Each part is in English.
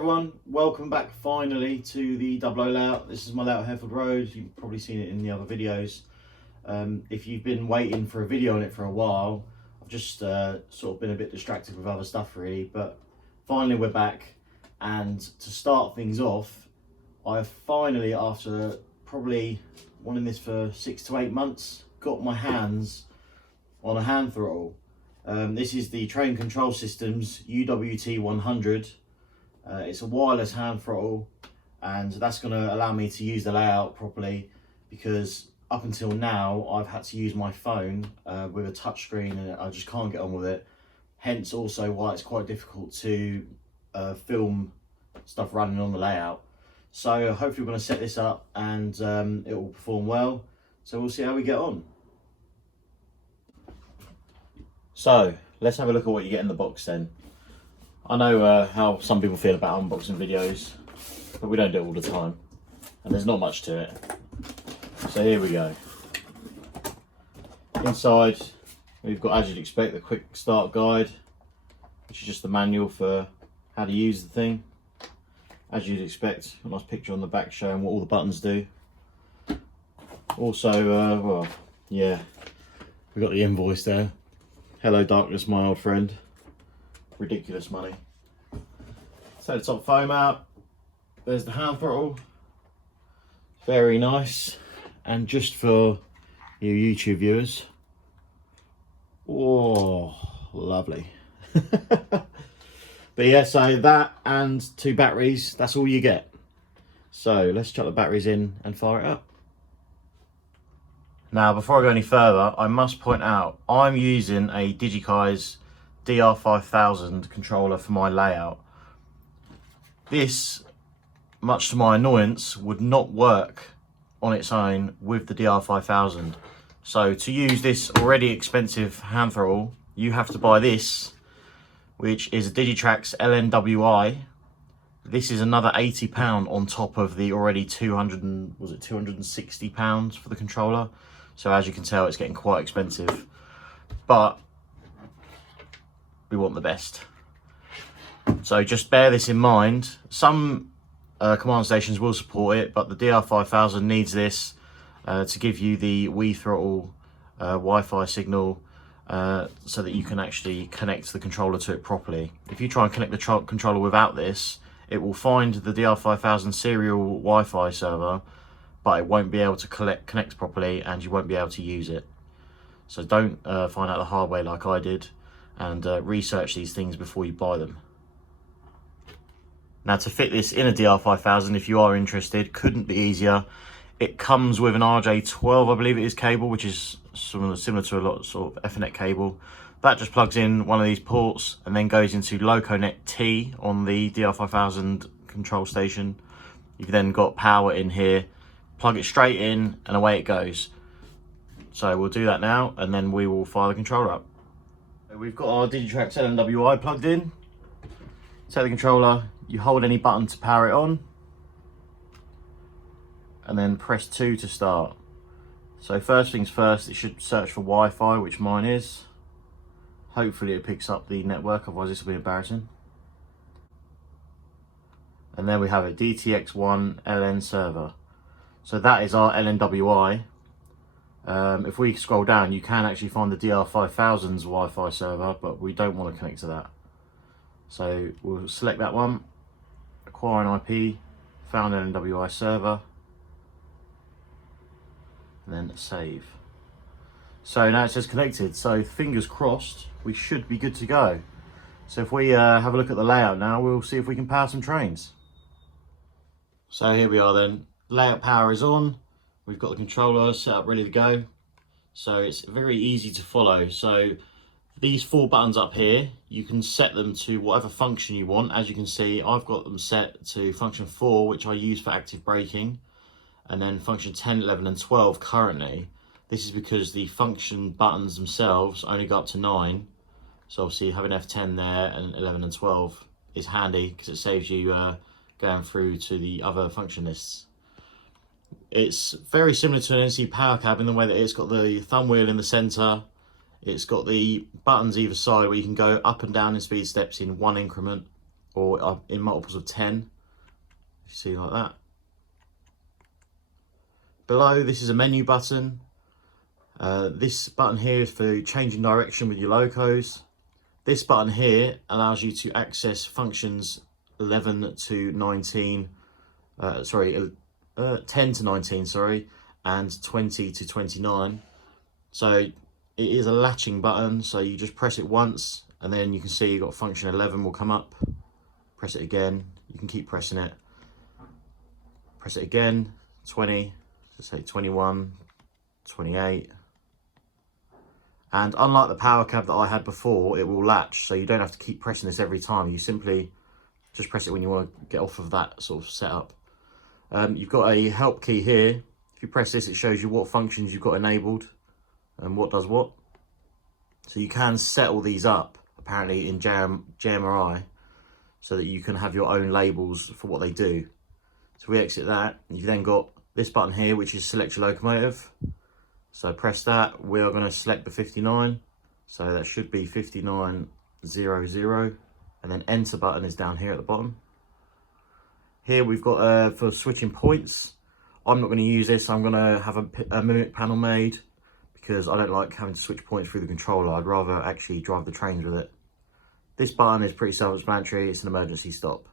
everyone, welcome back finally to the 00 layout. This is my layout Harefield Road. You've probably seen it in the other videos. If you've been waiting for a video on it for a while, I've just sort of been a bit distracted with other stuff really, but finally we're back. And to start things off, I have finally, after probably wanting this for 6 to 8 months, got my hands on a hand throttle. This is the Train Control Systems UWT-100. It's a wireless hand throttle, and that's going to allow me to use the layout properly, because up until now I've had to use my phone with a touch screen and I just can't get on with it. Hence also why it's quite difficult to film stuff running on the layout. So hopefully we're going to set this up and it will perform well. So we'll see how we get on. So let's have a look at what you get in the box then. I know how some people feel about unboxing videos, but we don't do it all the time, and there's not much to it. So here we go. Inside we've got, as you'd expect, the quick start guide, which is just the manual for how to use the thing. As you'd expect, a nice picture on the back showing what all the buttons do. Also, well, yeah, we've got the invoice there. Hello darkness, my old friend. Ridiculous money. So the top foam out. There's the hand throttle. Very nice. And just for you YouTube viewers, oh, lovely. But yeah, so that and 2 batteries, that's all you get. So let's chuck the batteries in and fire it up. Now, before I go any further, I must point out I'm using a Digikeijs DR5000 controller for my layout. This, much to my annoyance, would not work on its own with the DR5000. So to use this already expensive hand throttle, you have to buy this, which is a Digitrax LNWI. This is another £80 on top of the already £260 for the controller. So as you can tell, it's getting quite expensive, but we want the best. So just bear this in mind. Some command stations will support it, but the DR5000 needs this to give you the Wii throttle Wi-Fi signal, so that you can actually connect the controller to it properly. If you try and connect the controller without this, it will find the DR5000 serial Wi-Fi server, but it won't be able to connect properly and you won't be able to use it. So don't find out the hard way like I did, and research these things before you buy them. Now, to fit this in a DR5000, if you are interested, couldn't be easier. It comes with an RJ12, I believe it is, cable, which is similar to a lot of sort of Ethernet cable. That just plugs in one of these ports and then goes into LocoNet T on the DR5000 control station. You've then got power in here. Plug it straight in and away it goes. So we'll do that now and then we will fire the controller up. We've got our Digitrax LNWI plugged in. Take the controller, you hold any button to power it on, and then press 2 to start. So first things first, it should search for Wi-Fi, which mine is. Hopefully it picks up the network, otherwise this will be embarrassing. And there we have it, DTX1 LN server. So that is our LNWI. If we scroll down, you can actually find the DR5000's Wi-Fi server, but we don't want to connect to that. So we'll select that one, acquire an IP, found LNWI server, and then save. So now it says connected, so fingers crossed, we should be good to go. So if we have a look at the layout now, we'll see if we can power some trains. So here we are then. Layout power is on. We've got the controller set up ready to go. So it's very easy to follow. So these 4 buttons up here, you can set them to whatever function you want. As you can see, I've got them set to function 4, which I use for active braking, and then function 10, 11 and 12 currently. This is because the function buttons themselves only go up to 9. So obviously having F10 there and 11 and 12 is handy because it saves you going through to the other function lists. It's very similar to an NC power cab in the way that it's got the thumb wheel in the center. It's got the buttons either side where you can go up and down in speed steps in one increment. or in multiples of 10. You see like that. Below, this is a menu button. This button here is for changing direction with your locos. This button here allows you to access functions 11 to 19, 10 to 19, sorry, and 20 to 29. So it is a latching button, so you just press it once and then you can see you've got function 11 will come up. Press it again, you can keep pressing it. Press it again, 20, so say 21, 28. And unlike the power cab that I had before, it will latch, so you don't have to keep pressing this every time. You simply just press it when you want to get off of that sort of setup. You've got a help key here. If you press this, it shows you what functions you've got enabled and what does what. So you can set all these up, apparently in JMRI, so that you can have your own labels for what they do. So we exit that, and you've then got this button here, which is select your locomotive. So press that, we are going to select the 59, so that should be 5900, and then enter button is down here at the bottom. Here we've got for switching points. I'm not going to use this, I'm going to have a mimic panel made because I don't like having to switch points through the controller. I'd rather actually drive the trains with it. This button is pretty self-explanatory, it's an emergency stop.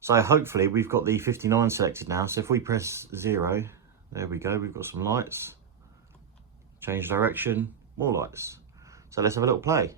So hopefully we've got the 59 selected now, so if we press 0, there we go, we've got some lights. Change direction, more lights. So let's have a little play.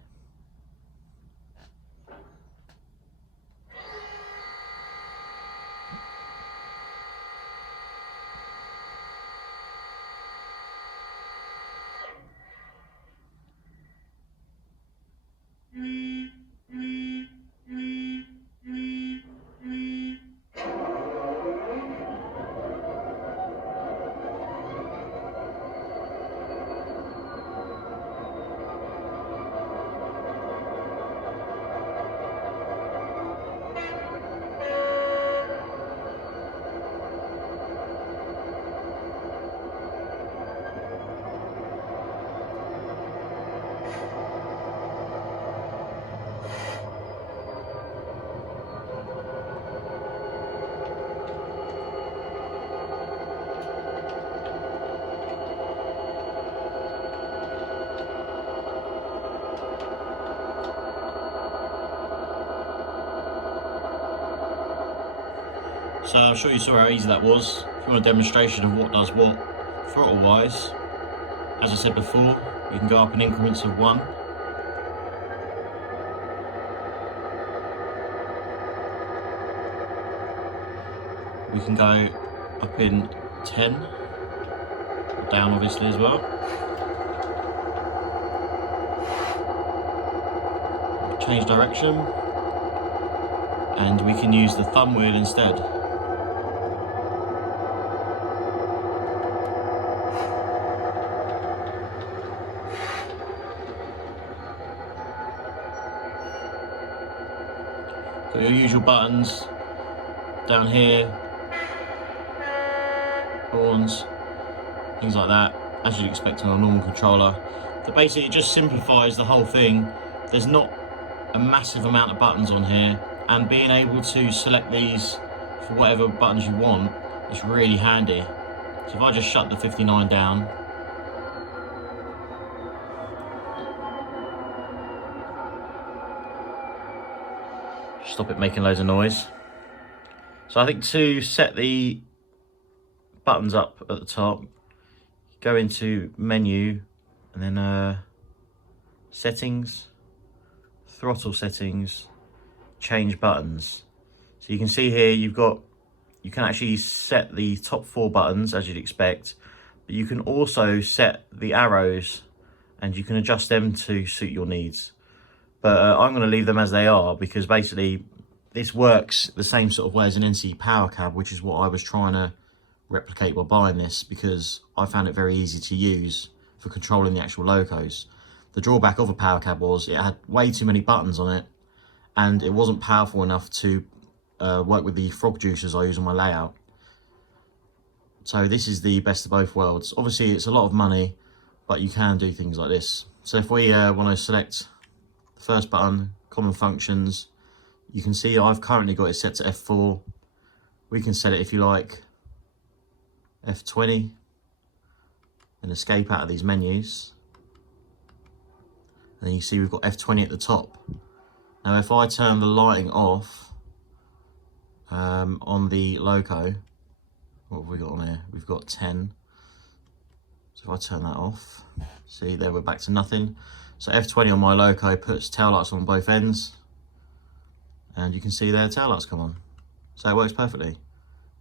So I'm sure you saw how easy that was. If you want a demonstration of what does what throttle wise, as I said before, you can go up in increments of 1. We can go up in 10, down obviously as well. Change direction, and we can use the thumb wheel instead. Got your usual buttons down here, horns, things like that, as you'd expect on a normal controller. But basically it just simplifies the whole thing. There's not a massive amount of buttons on here, and being able to select these for whatever buttons you want is really handy. So if I just shut the 59 down, stop it making loads of noise. So I think to set the buttons up at the top, go into menu and then settings, throttle settings, change buttons. So you can see here you can actually set the top 4 buttons as you'd expect, but you can also set the arrows and you can adjust them to suit your needs. But I'm going to leave them as they are because basically this works the same sort of way as an NC power cab, which is what I was trying to replicate by buying this, because I found it very easy to use for controlling the actual locos. The drawback of a power cab was it had way too many buttons on it and it wasn't powerful enough to work with the frog juicers I use on my layout. So this is the best of both worlds. Obviously it's a lot of money, but you can do things like this. So if we want to select the first button, common functions, You can see I've currently got it set to F4. We can set it, if you like, F20 and escape out of these menus. And then you see we've got F20 at the top. Now if I turn the lighting off on the loco, what have we got on here? We've got 10. So if I turn that off, see there we're back to nothing. So F20 on my loco puts tail lights on both ends. And you can see there tail lights come on. So it works perfectly.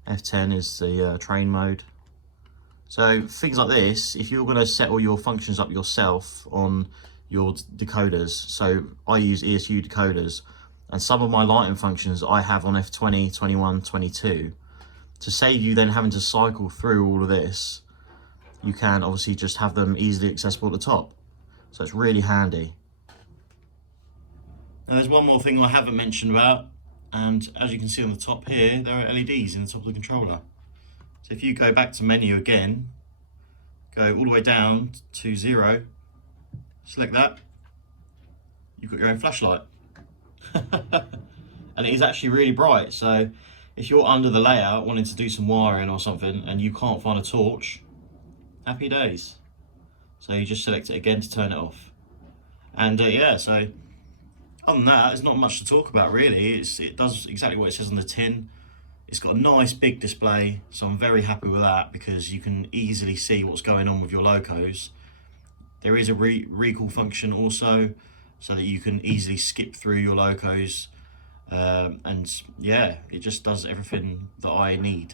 F10 is the train mode. So things like this, if you're going to set all your functions up yourself on your decoders, so I use ESU decoders, and some of my lighting functions I have on F20, 21, 22. To save you then having to cycle through all of this, you can obviously just have them easily accessible at the top. So it's really handy. Now there's one more thing I haven't mentioned about, and as you can see on the top here, there are LEDs in the top of the controller. So if you go back to menu again, go all the way down to 0, select that, you've got your own flashlight. And it is actually really bright, so if you're under the layout wanting to do some wiring or something and you can't find a torch, happy days. So you just select it again to turn it off. And yeah, so other than that, there's not much to talk about really. It does exactly what it says on the tin. It's got a nice big display, so I'm very happy with that because you can easily see what's going on with your locos. There is a recall function also, so that you can easily skip through your locos. And yeah, it just does everything that I need.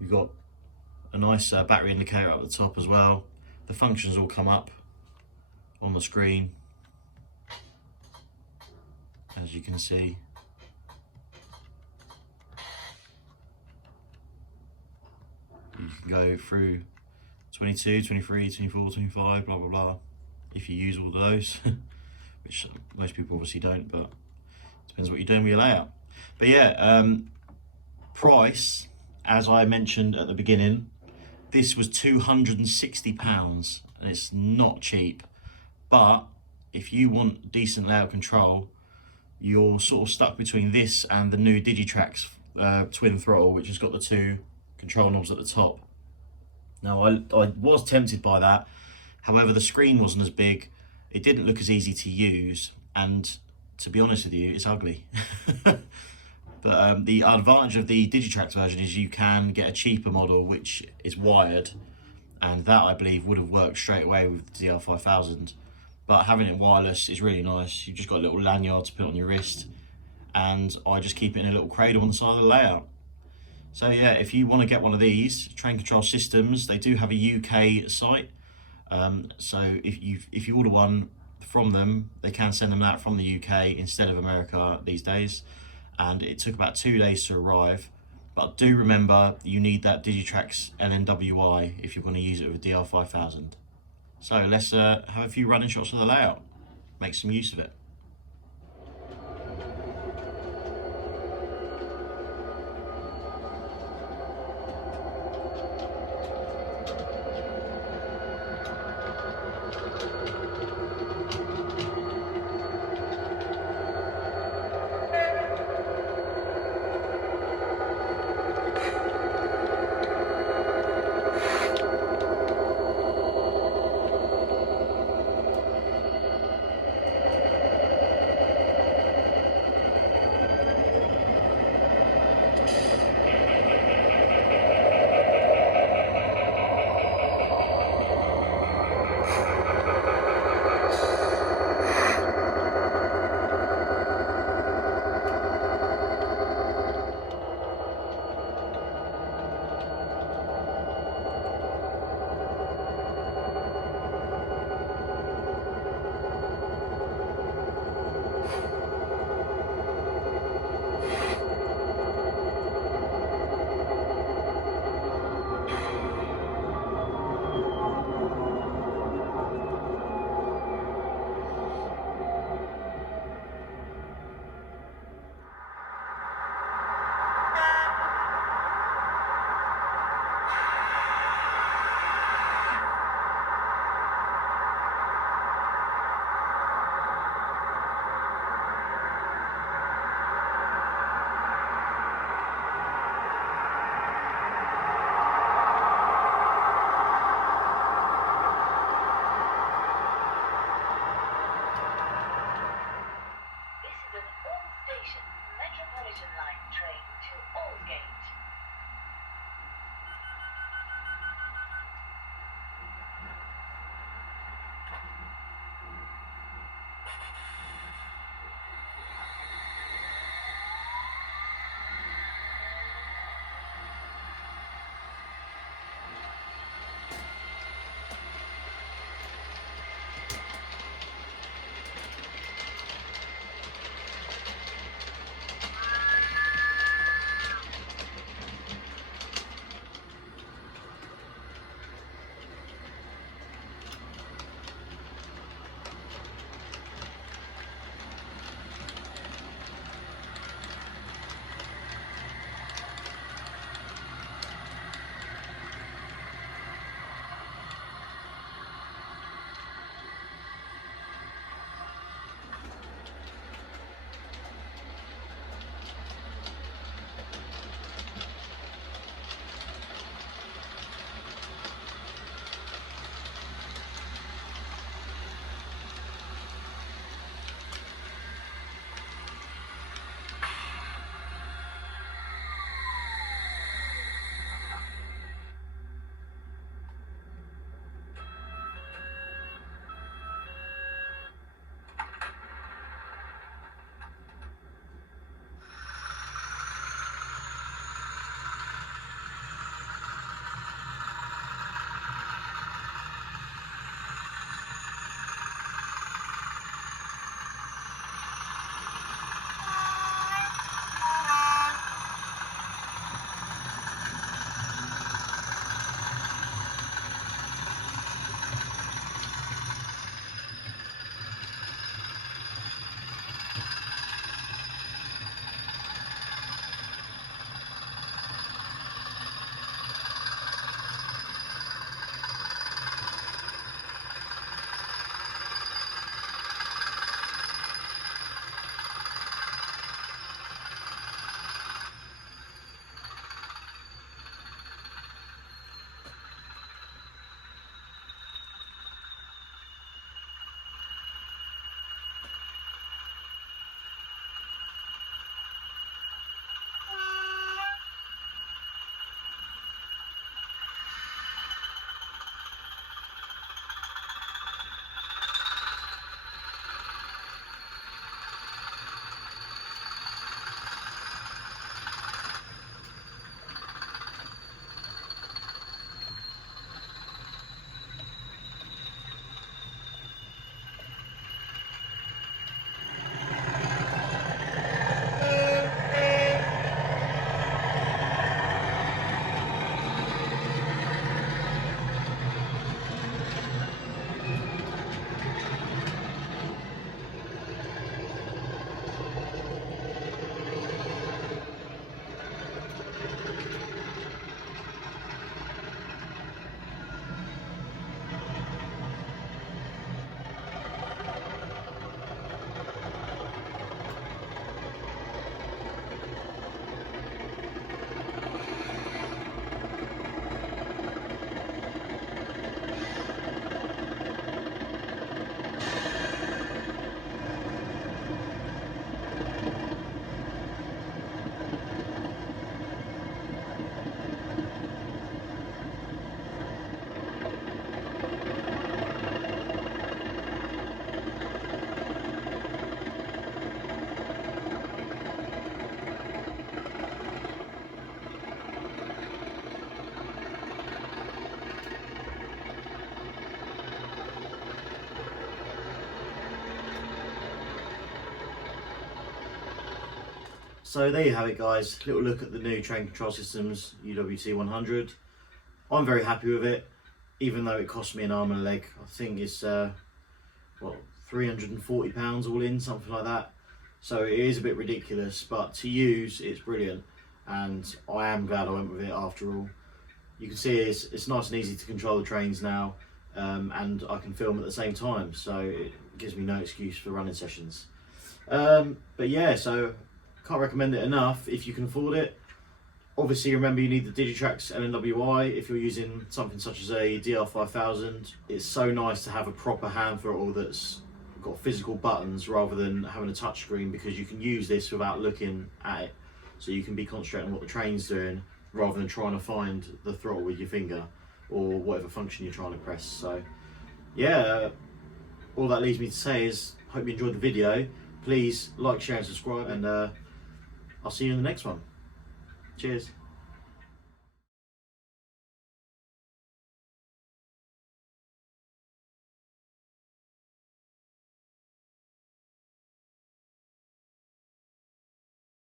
You've got a nice battery indicator up the top as well. The functions all come up on the screen, as you can see. You can go through 22, 23, 24, 25, blah, blah, blah, if you use all of those, which most people obviously don't, but depends what you're doing with your layout. But yeah, price, as I mentioned at the beginning, this was £260, and it's not cheap. But if you want decent layout control, you're sort of stuck between this and the new Digitrax twin throttle, which has got the 2 control knobs at the top. Now I was tempted by that, however the screen wasn't as big, it didn't look as easy to use, and to be honest with you, it's ugly. But the advantage of the Digitrax version is you can get a cheaper model which is wired, and that I believe would have worked straight away with the DR5000. But having it wireless is really nice. You've just got a little lanyard to put on your wrist, and I just keep it in a little cradle on the side of the layout. So yeah, if you want to get one of these, Train Control Systems, they do have a UK site. So if you order one from them, they can send them out from the UK instead of America these days. And it took about 2 days to arrive. But do remember, you need that Digitrax LNWI if you're going to use it with DR5000. So let's have a few running shots of the layout, make some use of it. So there you have it, guys. Little look at the new Train Control Systems UWT-100. I'm very happy with it, even though it cost me an arm and a leg. I think it's what, £340 all in, something like that. So it is a bit ridiculous, but to use it's brilliant, and I am glad I went with it after all. You can see it's nice and easy to control the trains now, and I can film at the same time, so it gives me no excuse for running sessions. But yeah, so can't recommend it enough if you can afford it. Obviously, remember, you need the Digitrax LNWI if you're using something such as a DR5000. It's so nice to have a proper hand throttle that's got physical buttons rather than having a touch screen, because you can use this without looking at it. So you can be concentrating on what the train's doing rather than trying to find the throttle with your finger or whatever function you're trying to press. So yeah, all that leaves me to say is, hope you enjoyed the video. Please like, share and subscribe, and I'll see you in the next one. Cheers.